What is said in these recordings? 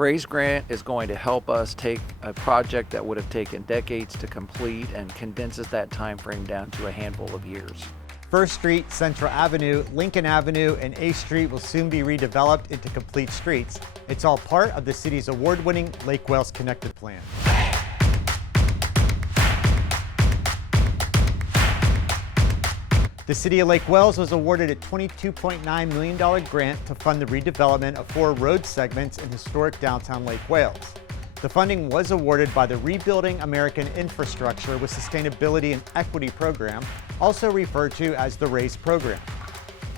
RAISE grant is going to help us take a project that would have taken decades to complete and condenses that time frame down to a handful of years. First Street, Central Avenue, Lincoln Avenue, and A Street will soon be redeveloped into complete streets. It's all part of the city's award-winning Lake Wales Connected Plan. The City of Lake Wales was awarded a $22.9 million grant to fund the redevelopment of 4 road segments in historic downtown Lake Wales. The funding was awarded by the Rebuilding American Infrastructure with Sustainability and Equity Program, also referred to as the RAISE program.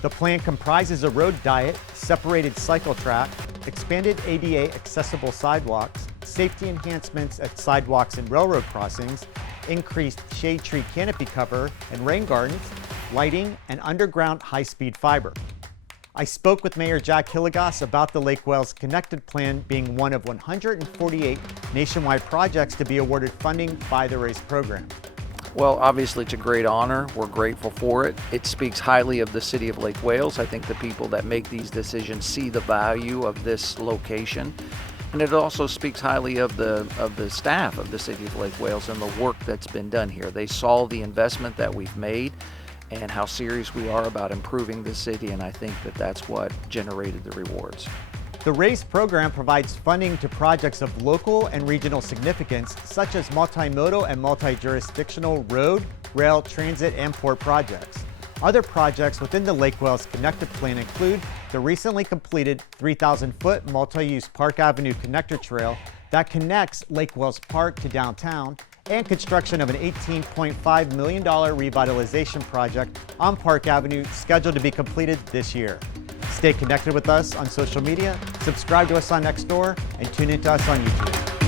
The plan comprises a road diet, separated cycle track, expanded ADA accessible sidewalks, safety enhancements at sidewalks and railroad crossings, increased shade tree canopy cover and rain gardens, lighting, and underground high-speed fiber. I spoke with Mayor Jack Hilligoss about the Lake Wales Connected Plan being one of 148 nationwide projects to be awarded funding by the RAISE program. Well, obviously it's a great honor. We're grateful for it. It speaks highly of the City of Lake Wales. I think the people that make these decisions see the value of this location. And it also speaks highly of the staff of the City of Lake Wales and the work that's been done here. They saw the investment that we've made and how serious we are about improving the city, and I think that that's what generated the rewards. The RAISE program provides funding to projects of local and regional significance, such as multimodal and multi-jurisdictional road, rail, transit, and port projects. Other projects within the Lake Wales Connected Plan include the recently completed 3,000-foot multi-use Park Avenue connector trail that connects Lake Wales Park to downtown, and construction of an $18.5 million revitalization project on Park Avenue scheduled to be completed this year. Stay connected with us on social media, subscribe to us on Nextdoor, and tune into us on YouTube.